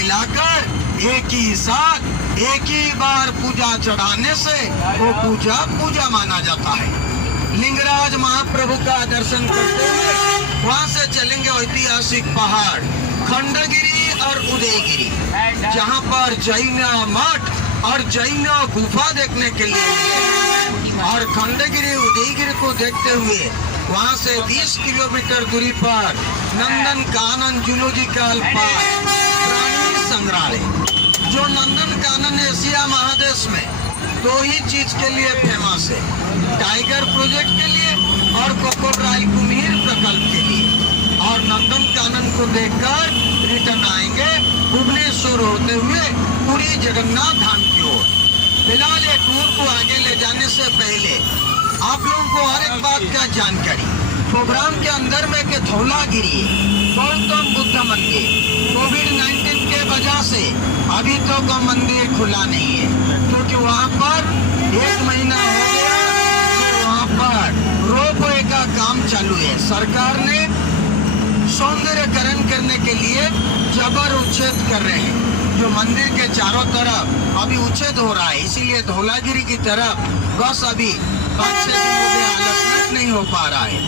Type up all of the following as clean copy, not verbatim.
मिलाकर एक ही साथ एक ही बार पूजा चढ़ाने से वो पूजा माना जाता है। लिंगराज महाप्रभु का दर्शन करते हुए वहाँ से चलेंगे ऐतिहासिक पहाड़ खंडगिरी और उदयगिरी, जहाँ पर जैन मठ और जैन गुफा देखने के लिए मिले। और खंडगिरी उदयगिरी को देखते हुए वहाँ से 20 किलोमीटर दूरी पर नंदन कानन जूलॉजिकल पार्क प्राणी संग्रहालय, जो नंदन कानन एशिया महादेश में दो ही चीज के लिए फेमस है, टाइगर प्रोजेक्ट के लिए और क्रोकोडाइल कुम्हीर प्रकल्प के लिए। और नंदन कानन को देखकर रिटर्न आएंगे भुवनेश्वर होते हुए पूरी जगन्नाथ धाम की ओर। फिलहाल ये टूर को आगे ले जाने से पहले आप लोगों को हर एक बात का जानकारी प्रोग्राम के अंदर में के धौलागिरी गौतम बुद्ध मंदिर कोविड-19 के वजह से अभी तो का मंदिर खुला नहीं है, क्योंकि वहाँ पर 1 महीना हो गया तो वहाँ पर रोपवे का काम चालू है। सरकार ने सौंदर्यकरण करने के लिए जबर उच्छेद कर रहे हैं, जो मंदिर के चारों तरफ अभी उच्छेद हो रहा है। इसीलिए धौलागिरी की तरफ बस अभी 5-6 दिन हो गया अलॉटमेंट नहीं हो पा रहा है,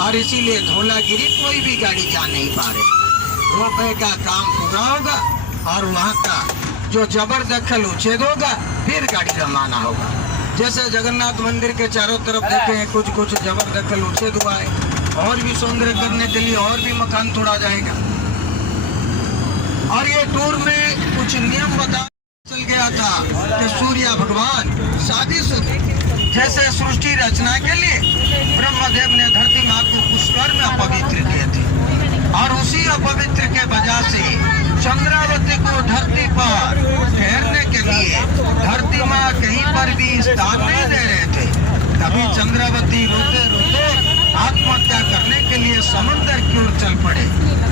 और इसीलिए धौलागिरी कोई भी गाड़ी जा नहीं पा रही। रोपवे का काम पूरा होगा और वहाँ का जो जबरदखल उच्छेद होगा फिर गाड़ी रवाना होगा। जैसे जगन्नाथ मंदिर के चारों तरफ देखे हैं कुछ जबरदखल उच्छेद हुआ है, और भी सौंदर्य करने के लिए और भी मकान तोड़ा जाएगा। और ये टूर में कुछ नियम बता चल गया था कि सूर्य भगवान शादीशुदा जैसे सृष्टि रचना के लिए ब्रह्मदेव ने धरती माँ को पुष्कर में अपवित्र किए थे, और उसी अपवित्र के वजह से चंद्रावती को धरती पर ठहरने के लिए धरती माँ कहीं पर भी स्थान नहीं दे रहे थे। तभी चंद्रावती रोते रोते आत्महत्या करने के लिए समुद्र की ओर चल पड़े।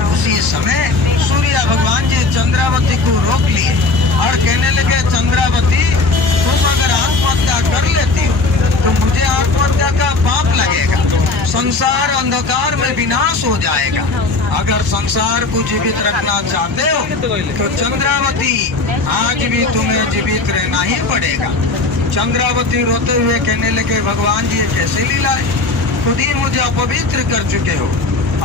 उसी समय सूर्य भगवान जी चंद्रावती को रोक लिए और कहने लगे, चंद्रावती तुम अगर आत्महत्या कर लेती हो तो मुझे आत्महत्या का पाप लगेगा, संसार अंधकार में विनाश हो जाएगा। अगर संसार को जीवित रखना चाहते हो तो चंद्रावती आज भी तुम्हें जीवित रहना ही पड़ेगा। चंद्रावती रोते हुए कहने लगे, भगवान जी कैसे लीला है, खुद ही मुझे अपवित्र कर चुके हो,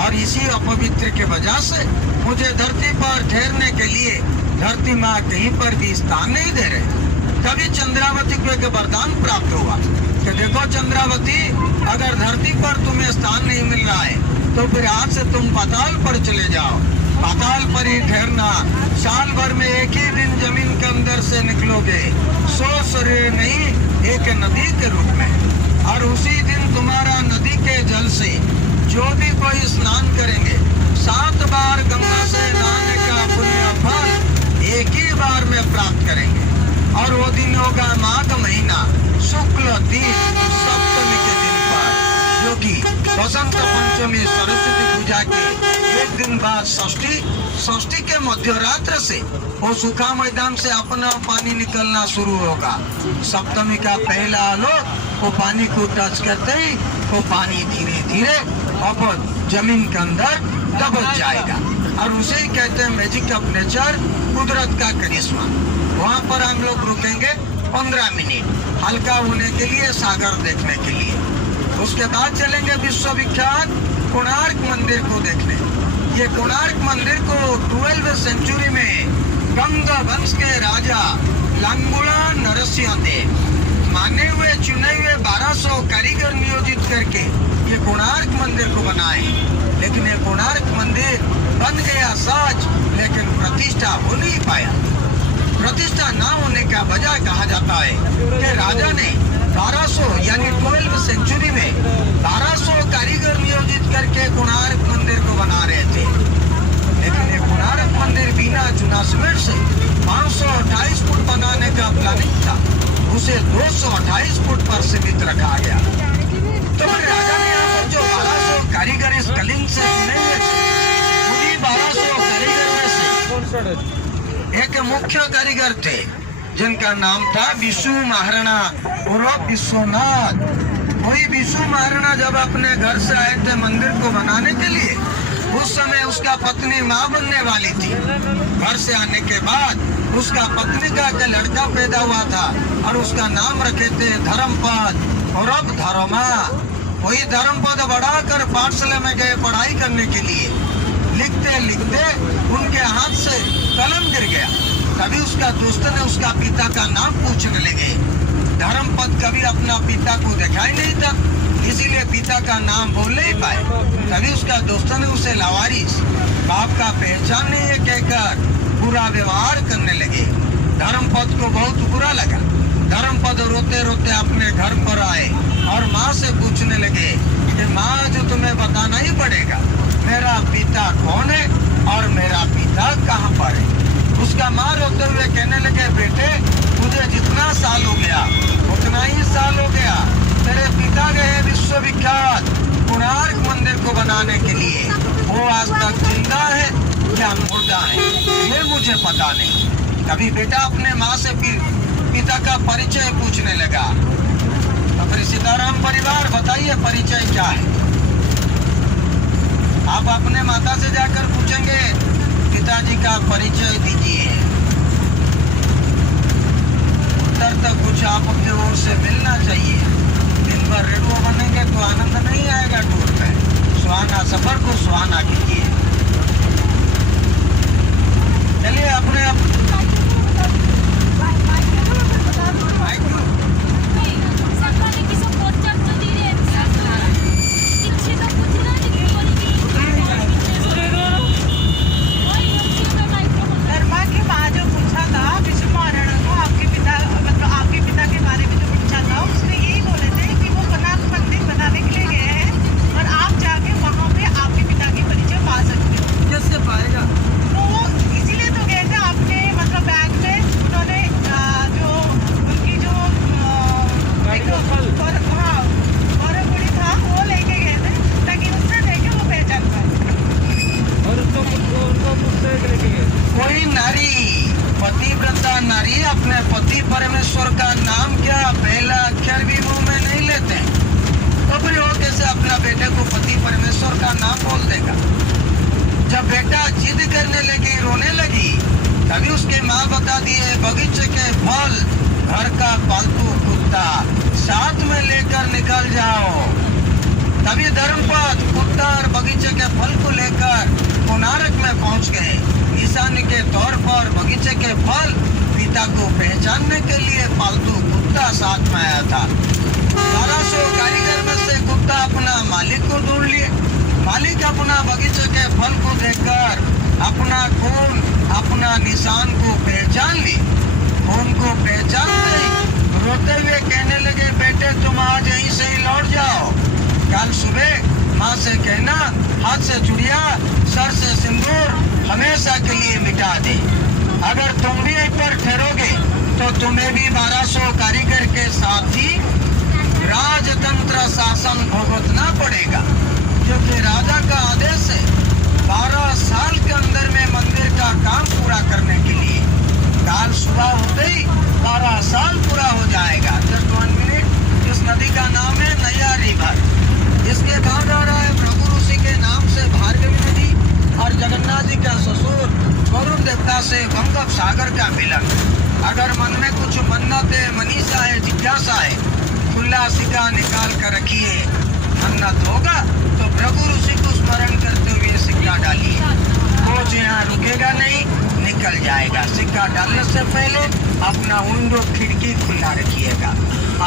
और इसी अपवित्र के वजह से मुझे धरती पर ठहरने के लिए धरती माँ कहीं पर भी स्थान नहीं दे रहे। तभी चंद्रावती को एक वरदान प्राप्त हुआ कि देखो चंद्रावती, अगर धरती पर तुम्हें स्थान नहीं मिल रहा है तो फिर आज से तुम पाताल पर चले जाओ, पाताल पर ही ठहरना। साल भर में एक ही दिन जमीन के अंदर से निकलोगे, 100 शरीर नहीं एक नदी के रूप में, और उसी दिन तुम्हारा नदी के जल से जो भी कोई स्नान करेंगे 7 बार गंगा से नहाने का पुण्य फल एक ही बार में प्राप्त करेंगे। और वो दिन होगा माघ महीना शुक्ल दिन सप्तमी के दिन पर, जो कि बसंत पंचमी सरस्वती पूजा के एक दिन बाद षष्ठी के मध्यरात्र से वो सूखा मैदान से अपना पानी निकलना शुरू होगा। सप्तमी का पहला आलोक वो पानी को टच करते ही वो पानी धीरे धीरे अपन जमीन के अंदर दबक जाएगा, और उसे ही कहते हैं मैजिक ऑफ नेचर, कुदरत का करिश्मा। वहाँ पर हम लोग रुकेंगे 15 मिनट हल्का होने के लिए, सागर देखने के लिए। उसके बाद चलेंगे विश्वविख्यात कोणार्क मंदिर को देखने। ये कोणार्क मंदिर को 12वीं सेंचुरी में गंगा वंश के राजा लांगुला नरसिंह देव माने हुए चुने हुए 1200 कारीगर नियोजित करके ये कोणार्क मंदिर को बनाए। लेकिन ये कोणार्क मंदिर बन गया सच, लेकिन प्रतिष्ठा हो नहीं पाया। प्रतिष्ठा ना होने का वजह कहा जाता है कि राजा ने 1200 यानी 12वीं सेंचुरी में 1200 कारीगर नियोजित करके कोणार्क मंदिर को बना रहे थे, लेकिन ये कोणार्क मंदिर बिना चुना सीमेंट से 528 फुट बनाने का प्लानिंग था, उसे 228 फुट पर सीमित रखा गया। तो फिर राजा ने यहाँ पर जो 1200 कारीगर इस कलिंग से चुने हुए थे, उन्हीं 1200 कारीगर में से एक मुख्य कारीगर थे जिनका नाम था विशु महाराणा उर्फ विश्वनाथ। वही विशु महाराणा जब अपने घर से आए थे मंदिर को बनाने के लिए, उस समय उसका पत्नी माँ बनने वाली थी। घर से आने के बाद उसका पत्नी का एक लड़का पैदा हुआ था और उसका नाम रखे थे धर्मपद। और अब धर्मा वही धर्मपद बढ़ाकर पाठशाला में गए पढ़ाई करने के लिए। लिखते लिखते उनके हाथ से कलम गिर गया। तभी उसका दोस्त ने उसका पिता का नाम पूछने लगे। धर्मपद कभी अपना पिता को देखा ही नहीं था, इसीलिए पिता का नाम बोल नहीं पाए। तभी उसका दोस्त ने उसे लावारिस, बाप का पहचान नहीं है कहकर बुरा व्यवहार करने लगे। धर्मपद को बहुत बुरा लगा। धर्मपद रोते रोते अपने घर पर आए और माँ से पूछने लगे कि माँ, जो तुम्हें बताना ही पड़ेगा, मेरा पिता कौन है और मेरा पिता कहाँ पर है। उसका माँ रोते हुए कहने लगे, बेटे मुझे जितना साल हो गया उतना ही साल हो गया। तेरे पिता गए विश्वविख्यात कोणार्क मंदिर को बनाने के लिए। वो आज तक जिंदा है या मुर्दा है ये मुझे पता नहीं। तभी बेटा अपने माँ से पिता का परिचय पूछने लगा। तो फिर सीताराम परिवार बताइए परिचय क्या है। आप अपने माता से जाकर पूछेंगे पिताजी का परिचय दीजिए, उत्तर तक कुछ आपके ओर से मिलना चाहिए। दिन भर रेडियो बनेंगे तो आनंद नहीं आएगा टूर पे। सुहाना सफर को सुहाना कीजिए। चलिए अपने कोई नारी पतिव्रता नारी अपने पति परमेश्वर का नाम क्या पहला अक्षर भी मुंह में नहीं लेते, तो फिर वो कैसे अपना बेटे को पति परमेश्वर का नाम बोल देगा। जब बेटा जिद करने लगी, रोने लगी, तभी उसके माँ बता दिए बगीचे के फल घर का पालतू कुत्ता साथ में लेकर निकल जाओ। तभी धर्मपद कुत्ता और बगीचे के फल को लेकर कोणार्क में पहुंच गए। निशानी के तौर पर बगीचे के फल पिता को पहचानने के लिए पालतू कुत्ता साथ में आया था। 1200 कारीगर में से कुत्ता अपना मालिक को ढूंढ लिए। मालिक अपना बगीचे के फल को देखकर अपना खून अपना निशान को पहचान ली। खून को पहचानते ही रोते हुए कहने लगे, बेटे तुम आज यहीं से ही लौट जाओ। कल सुबह माँ से कहना हाथ से चूड़िया सर से सिंदूर हमेशा के लिए मिटा दे। अगर तुम भी एक पर ठहरोगे तो तुम्हें भी 1200 कारीगर के साथ ही राजतंत्र शासन भुगतना पड़ेगा, क्योंकि राजा का आदेश है 12 साल के अंदर में मंदिर का काम पूरा करने के लिए। कल सुबह होते ही 12 साल पूरा हो जाएगा। Just 1 minute. इस नदी का नाम है नया रिवर। इसके बाद आ रहा है भृगु ऋषि के नाम से भार्गवी नदी और जगन्नाथ जी का ससुर वरुण देवता से बंगोप सागर का मिलन। अगर मन में कुछ मन्नत है, मनीषा है, जिज्ञासा है, खुला सिक्का निकाल कर रखिए। मन्नत होगा तो भृगु ऋषि को स्मरण करते हुए सिक्का डालिए। कोच यहाँ रुकेगा नहीं, निकल जाएगा। सिक्का डालने से पहले अपना विंडो खिड़की खुला रखिएगा।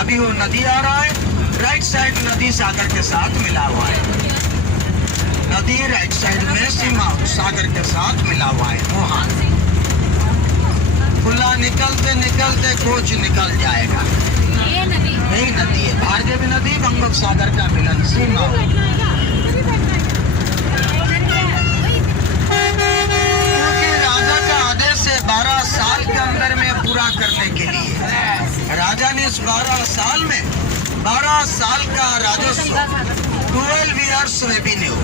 अभी वो नदी आ रहा है, राइट साइड नदी सागर के साथ मिला हुआ है। नदी राइट साइड में सीमा सागर के साथ मिला हुआ है। वहाँ खुला निकलते निकलते कोच निकल जाएगा। यही नदी है भार्गवी नदी, बंगोप सागर का मिलन सीमा। क्योंकि राजा का आदेश है 12 साल के अंदर में पूरा करने के लिए। राजा ने इस 12 साल में 12 साल का राजस्व 12 ईयर्स रेवेन्यू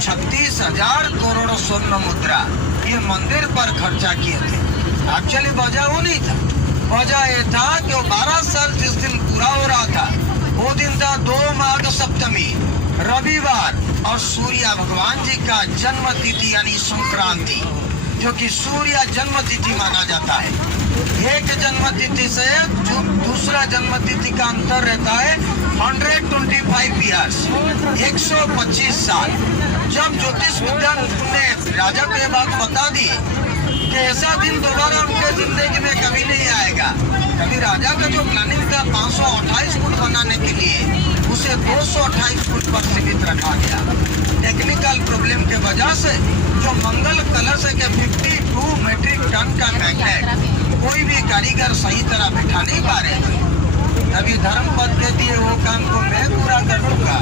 36,000 करोड़ स्वर्ण मुद्रा ये मंदिर पर खर्चा किए थे। एक्चुअली वजह वो नहीं था, वजह ये था कि 12 साल जिस दिन पूरा हो रहा था वो दिन था 2 माघ सप्तमी। रविवार और सूर्य भगवान जी का जन्म तिथि यानी संक्रांति, जो कि सूर्य जन्म तिथि माना जाता है। एक जन्म तिथि से जो दूसरा जन्म तिथि का अंतर रहता है 125 ईयर्स, 125 साल। जब ज्योतिष विज्ञान ने राजा को ये बात बता दी कि ऐसा दिन दोबारा उनके जिंदगी में कभी नहीं आएगा, कभी राजा का जो प्लानिंग था 528 फुट बनाने के लिए, उसे 228 फुट पर सीमित रखा गया। टेक्निकल प्रॉब्लम के वजह से जो मंगल कलश के 52 मेट्रिक टन का मैग्नेट कोई भी कारीगर सही तरह बैठा नहीं पा रहे थे। तभी धर्मपद के दिए वो काम को मैं पूरा कर दूंगा।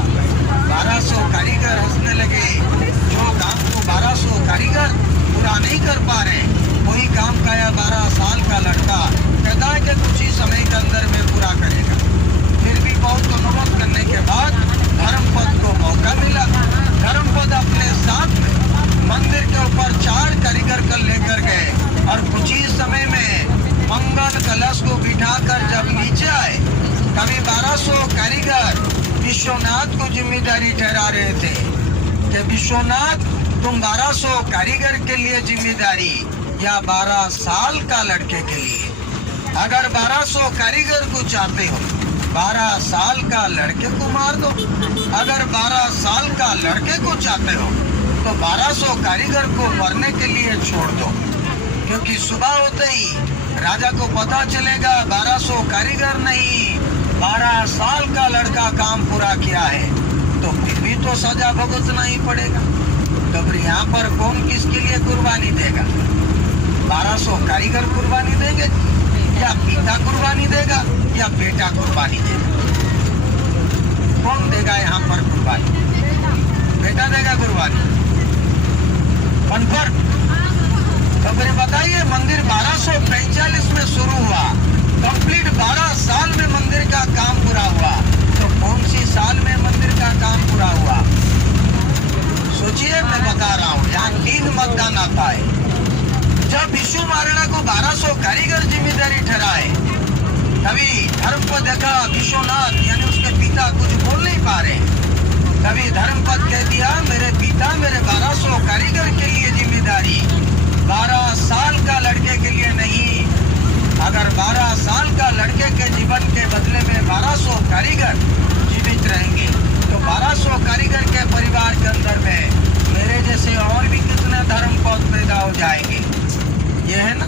1200 कारीगर हंसने लगे। जो काम को 1200 कारीगर पूरा नहीं कर पा रहे, वही काम का 12 साल का लड़का कहता है कि कुछ ही समय के अंदर में पूरा करेगा। फिर भी बहुत अनुरोध करने के बाद धर्मपद को मौका मिला। धर्मपद अपने साथ में मंदिर के ऊपर 4 कारीगर कर लेकर गए और कुछ ही समय में मंगल कलश को बिठाकर जब नीचे आए, कभी 1200 कारीगर विश्वनाथ को जिम्मेदारी ठहरा रहे थे कि विश्वनाथ तुम 1200 कारीगर के लिए जिम्मेदारी या 12 साल का लड़के के लिए। अगर 1200 कारीगर को चाहते हो 12 साल का लड़के को मार दो। अगर 12 साल का लड़के को चाहते हो तो 1200 कारीगर को मरने के लिए छोड़ दो, क्योंकि सुबह होते ही राजा को पता चलेगा 1200 कारीगर नहीं 12 साल का लड़का काम पूरा किया है, तो फिर भी तो सजा भुगतना ही पड़ेगा। तो फिर यहाँ पर कौन किसके लिए कुर्बानी देगा? 1200 कारीगर कुर्बानी देंगे या पिता कुर्बानी देगा या बेटा कुर्बानी देगा? कौन देगा यहाँ पर कुर्बानी? बेटा देगा कुर्बानी। कन्फर्म? तो फिर बताइए, मंदिर 1245 में शुरू हुआ, कंप्लीट 12 साल में मंदिर का काम पूरा हुआ, तो कौन सी साल में मंदिर का काम पूरा हुआ? सोचिए, मैं बता रहा हूँ। यहाँ 3 मतदान आता है। जब विष्णु महाराणा को 1200 कारीगर जिम्मेदारी ठहराए, तभी धर्मपद देखा विश्वनाथ यानी उसके पिता कुछ बोल नहीं पा रहे। तभी धर्मपद कह दिया, मेरे पिता मेरे 1200 कारीगर के लिए जिम्मेदारी, 12 साल का लड़के के लिए नहीं। अगर 12 साल का लड़के के जीवन के बदले में 1200 कारीगर जीवित रहेंगे, तो 1200 कारीगर के परिवार के अंदर में मेरे जैसे और भी कितने धर्मपद पैदा हो जाएंगे। ये है ना।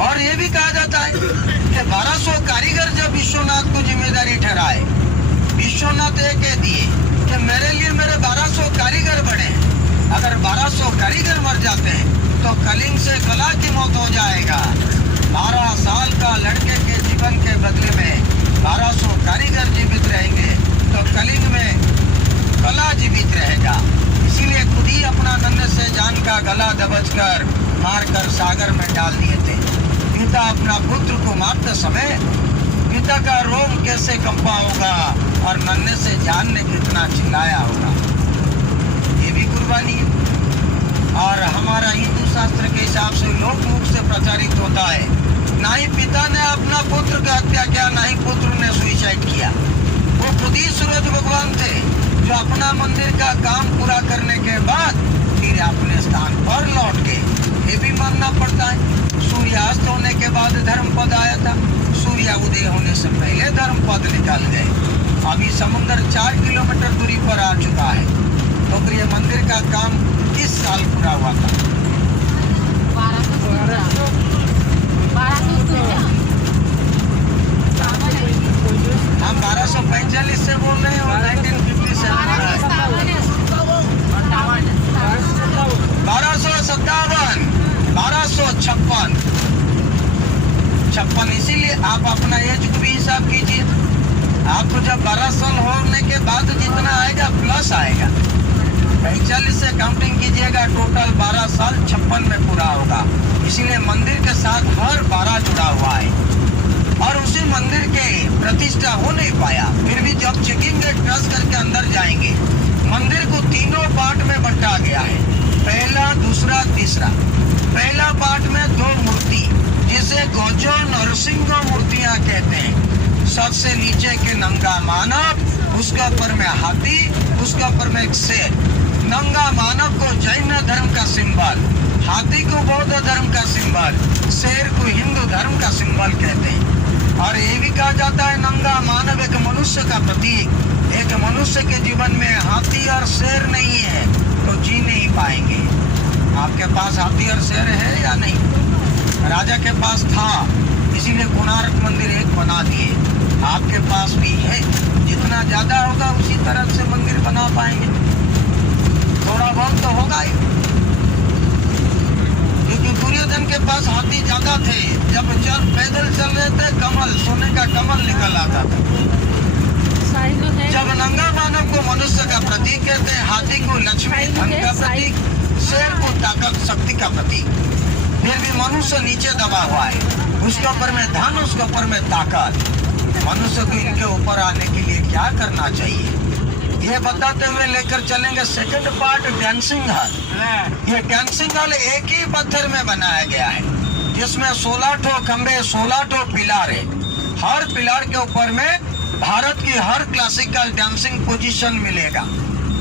और ये भी कहा जाता है कि 1200 कारीगर जब विश्वनाथ को जिम्मेदारी ठहराए, विश्वनाथ ये कह दिए कि मेरे लिए मेरे 1200 कारीगर बने। अगर 1200 कारीगर मर जाते हैं तो कलिंग से कला की मौत हो जाएगा। 12 साल का लड़के के जीवन के बदले में 1200 कारीगर जीवित रहेंगे तो कलिंग में कला जीवित रहेगा। इसीलिए खुद ही अपना नन्हे से जान का गला दबोचकर मारकर सागर में डाल दिए थे। पिता अपना पुत्र को मारते समय पिता का रोम कैसे कंपा होगा और नन्हे से जान ने कितना चिल्लाया होगा। ये भी कुर्बानी है। और हमारा हिंदू शास्त्र के हिसाब से लोक मुख से प्रचारित होता है, ना ही पिता ने अपना पुत्र का हत्या किया, ना ही पुत्र ने सुसाइड किया। वो खुद ही सूरज भगवान थे जो अपना मंदिर का काम पूरा करने के बाद फिर अपने स्थान पर लौट गए। ये भी मानना पड़ता है। सूर्यास्त होने के बाद धर्मपद आया था, सूर्य उदय होने से पहले धर्मपद निकल गए। अभी समुद्र 4 किलोमीटर दूरी पर आ चुका है। तो फिर ये मंदिर का काम किस साल पूरा हुआ था? 1200 हम 1245 से बोल रहे हैं और 1957 1256 इसीलिए आप अपना एज को भी हिसाब कीजिए। आपको जब 12 साल होने के बाद जितना आएगा प्लस आएगा। 45 से काउंटिंग कीजिएगा, टोटल 12 साल 56 में पूरा होगा। इसीलिए मंदिर के साथ हर 12 जुड़ा हुआ है और उसी मंदिर के प्रतिष्ठा हो नहीं पाया। फिर भी जब चेकिंग गेट क्रॉस करके अंदर जाएंगे, मंदिर को 3 पार्ट में बंटा गया है, पहला, दूसरा, तीसरा। पहला पार्ट में 2 मूर्ति जिसे गौजो नरसिंह मूर्तियां कहते हैं। सबसे नीचे के नंगा मानव उसका ऊपर में हाथी, उसका ऊपर में एक शेर। नंगा मानव को जैन धर्म का सिंबल, हाथी को बौद्ध धर्म का सिंबल, शेर को हिंदू धर्म का सिंबल कहते हैं। और ये भी कहा जाता है नंगा मानव एक मनुष्य का प्रतीक। एक मनुष्य के जीवन में हाथी और शेर नहीं है तो जी नहीं पाएंगे। आपके पास हाथी और शेर है या नहीं? राजा के पास था, इसीलिए कोणार्क मंदिर एक बना दिए। आपके पास भी है, जितना ज्यादा होगा उसी तरह से मंदिर बना पाएंगे। थोड़ा बहुत तो होगा ही, क्योंकि दुर्योधन के पास हाथी ज्यादा थे। जब पैदल चल रहे थे, कमल, सोने का कमल निकल आता था। जब नंगा मानव को मनुष्य का प्रतीक कहते हैं, हाथी को लक्ष्मी धन का प्रतीक, शेर को ताकत शक्ति का प्रतीक। फिर भी मनुष्य नीचे दबा हुआ है, उसके ऊपर में धन, उसके ऊपर में ताकत। मनुष्य को इनके ऊपर आने के लिए क्या करना चाहिए, ये बताते हुए लेकर चलेंगे सेकंड पार्ट, डांसिंग हॉल। ये डांसिंग हॉल एक ही पत्थर में बनाया गया है, जिसमें 16 ठो खंबे, 16 ठो पिलर है। हर पिलर के ऊपर में भारत की हर क्लासिकल डांसिंग पोजीशन मिलेगा।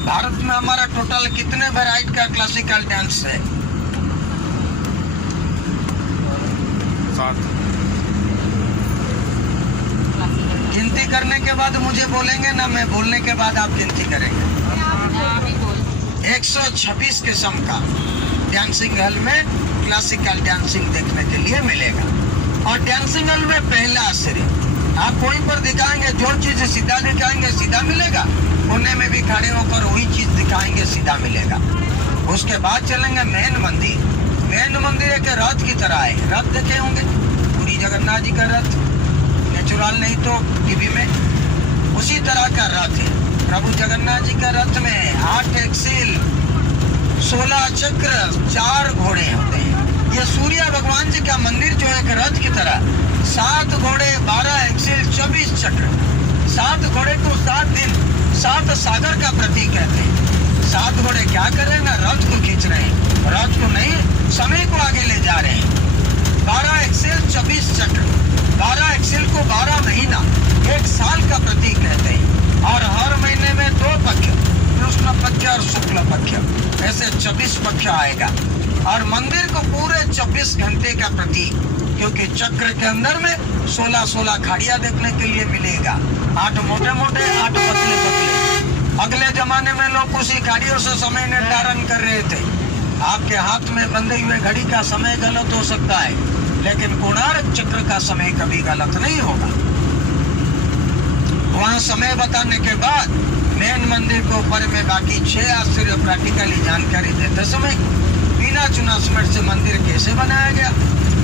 भारत में हमारा टोटल कितने वैरायटी का क्लासिकल डांस है? 7। गिनती करने के बाद मुझे बोलेंगे ना, मैं बोलने के बाद आप गिनती करेंगे। 126 किस्म का डांसिंग हॉल में क्लासिकल डांसिंग देखने के लिए मिलेगा। और डांसिंग हॉल में पहला आश्चर्य, आप वहीं पर दिखाएंगे, जो चीज सीधा दिखाएंगे सीधा मिलेगा, कोने में भी खड़े होकर वही चीज दिखाएंगे सीधा मिलेगा। उसके बाद चलेंगे मेन मंदिर। मेन मंदिर एक रथ की तरह है, रथ देखे होंगे, पूरी जगन्नाथ जी का रथ, नेचुरल नहीं तो टीवी में, उसी तरह का रथ है। प्रभु जगन्नाथ जी का रथ में 8 एक्सिल, 16 चक्र, 4 घोड़े होते हैं। ये सूर्य भगवान जी का मंदिर जो एक रथ की तरह, 7 घोड़े, 12 एक्सिल, 24 चक्र। 7 घोड़े को 7 दिन, 7 सागर का प्रतीक कहते हैं। 7 घोड़े क्या कर रहे हैं ना, रथ को खींच रहे हैं, रथ को नहीं, समय को आगे ले जा रहे हैं। 12 एक्सिल, 24 चक्र, 12 एक्सिल को 12 महीना, 1 साल का प्रतीक कहते हैं। और हर महीने में 2 पक्ष, कृष्ण पक्ष और शुक्ल पक्ष, ऐसे 24 पक्ष आएगा। और मंदिर को पूरे 24 घंटे का प्रतीक, क्योंकि चक्र के अंदर में 16 खाड़ियां देखने के लिए मिलेगा। 8 मोटे मोटे, 8 पतले पतले। अगले जमाने में लोग उसी खाड़ियों से समय निर्धारण कर रहे थे। आपके हाथ में बंधे हुए घड़ी का समय गलत हो सकता है, लेकिन कोणार्क चक्र का समय कभी गलत नहीं होगा। वहाँ समय बताने के बाद मेन मंदिर के ऊपर में बाकी 6 आश्चर्य प्रैक्टिकली जानकारी देते समय, बिना चुना सिमट से मंदिर कैसे बनाया गया,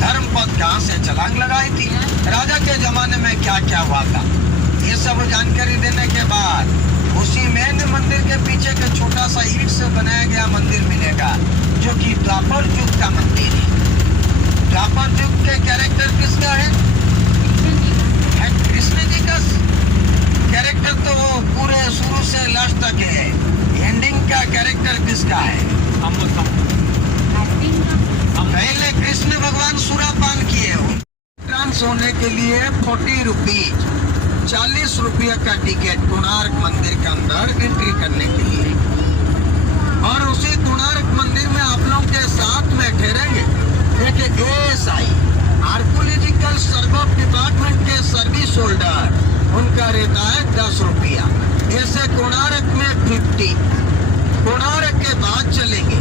धर्मपद कहाँ से छलांग लगाई थी, राजा के जमाने में क्या क्या हुआ था, ये सब जानकारी देने के बाद उसी मेन मंदिर के पीछे के छोटा सा ईंट से बनाया गया मंदिर मिलेगा, जो कि द्वापर युग का मंदिर है। द्वापर युग के कैरेक्टर किसका है? कृष्ण जी का कैरेक्टर तो वो पूरे शुरू से लास्ट तक है। एंडिंग का कैरेक्टर किसका है? पहले कृष्ण भगवान सुरापान किए हो। ट्रांस होने के लिए 40 रुपीज, 40 रुपये का टिकट कोणार्क मंदिर के अंदर एंट्री करने के लिए। और उसी कोणार्क मंदिर में आप लोगों के साथ में ठहरेंगे एक ASI, आर्कोलॉजिकल सर्वे डिपार्टमेंट के सर्विस होल्डर, उनका रहता है 10 रुपया। ऐसे कोणार्क में 50। कोणार्क के बाद चलेंगे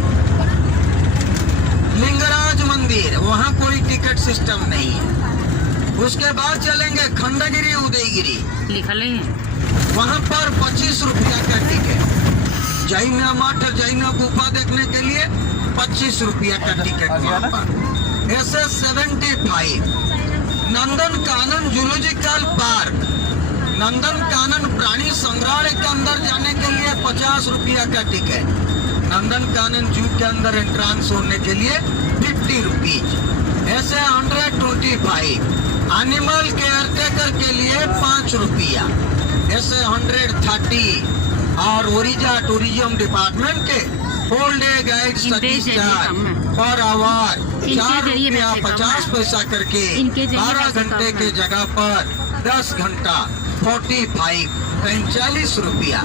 लिंगराज मंदिर, वहाँ कोई टिकट सिस्टम नहीं है। उसके बाद चलेंगे खंडगिरी, उदयगिरी, वहाँ पर 25 रुपया का टिकट। जैन मठ, जैन गुफा देखने के लिए 25 रुपया का टिकट वहाँ पर। ऐसे 75। नंदन कानन जूलॉजिकल पार्क, नंदन कानन प्राणी संग्रहालय के अंदर जाने के लिए 50 रुपया का टिकट। नंदन कानन जू के अंदर एंट्रांस होने के लिए 50 रुपीज। ऐसे 125। एनिमल केयर टेकर के लिए 5 रुपया। ऐसे 130। और ओरिजा टूरिज्म डिपार्टमेंट के whole day guide per hour 4 रुपया 50 पैसा करके 12 घंटे के जगह पर 10 घंटा 45 रुपया,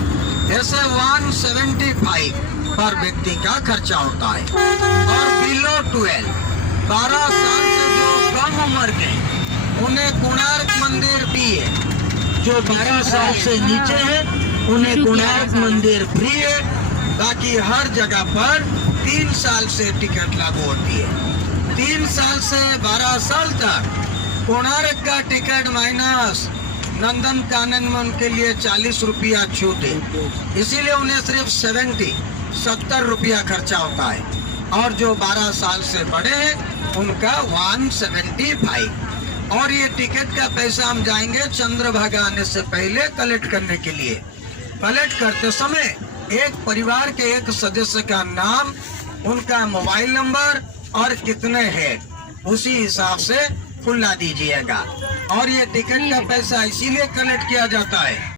ऐसे 175 पर व्यक्ति का खर्चा होता है। और बिलो 12 साल से जो कम उम्र के उन्हें कोणार्क मंदिर भी है। जो 12 साल से नीचे है उन्हें कोणार्क मंदिर फ्री है। बाकी हर जगह पर 3 साल से टिकट लागू होती है। 3 साल से 12 साल तक कोणार्क का टिकट माइनस नंदन कानन के लिए 40 रुपया छूट है, इसीलिए उन्हें सिर्फ 70 रुपया खर्चा होता है। और जो 12 साल से बड़े हैं उनका 175। और ये टिकट का पैसा हम जाएंगे चंद्रभागा आने से पहले कलेक्ट करने के लिए। कलेक्ट करते समय एक परिवार के एक सदस्य का नाम, उनका मोबाइल नंबर और कितने हैं उसी हिसाब से खुला दीजिएगा। और ये टिकट का पैसा इसीलिए कलेक्ट किया जाता है